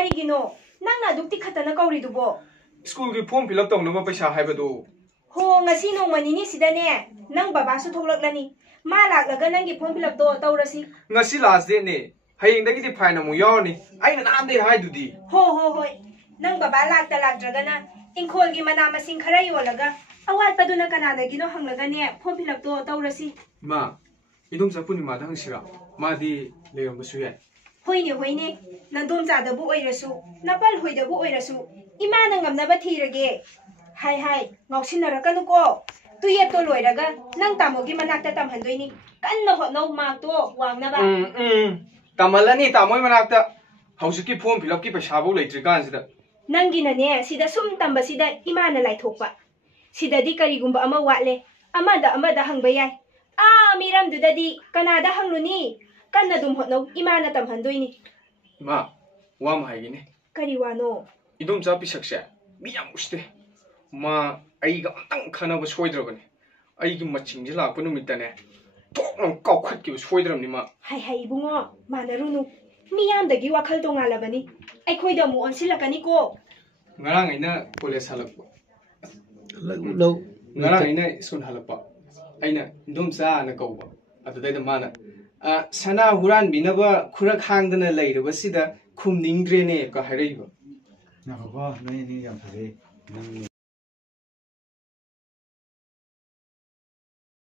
Karigino, nang adukti khatana kauridubo. School ki form fill up tawna paisa haibadu. Ho ngasi no manini sidane, nang baba su tholaklani. Ma laklaga nangi form fill up do tawrasi. Ngasi last day ne. Hayengdagi di fine amu yawni. Aina namde haidudi. Ho. Nang baba lakdragana. Ingkhol gi mana masing khara yolaga. Awat paduna kanadagino hanglagane form fill up do tawrasi. Ma, idom sapuni ma dang sira. Ma di lerambasu yai. Hoine. Nandom zadabu oirasu. Napal hoidabu oirasu. Imana ngamnaba thirage. Hai. Ngausinarakannu ko. Tuyep to loiraga nang tamogi manakta tamhandoini. Kanna hotno mak to wangnaba. Tamalani tamoy manakta. Hausuki form fill up ki paisa bo leitri kansida. Nangina ne sida sum tamba sida imana laithokpa. Sida di karigumba ama watle. Amada hangba yai. Miram dudadi kanada hangluni. Kanna dum hotno imana tamhandoini. Ma, wam haigine. Kariwano. Idom cha pisaksha. Miyam uste. Ma aiga amtang khanaba soidragani. Aigi machingje lakpa numitane. Thoknam kaukhatki soidramni ma. Hai bungo manarunu. Miyamdagi wakhal tongalabani. Aikhoida mu onsilakani ko. Ngarang aina college halakpa. Lo. Ngarang aina sun halakpa. Aina idom cha na kauba. Adadaida mana. Sana huran binaba khurak hangdana leirabasida khumningdrene ka hairaiba. Nakaba, no, yam fare.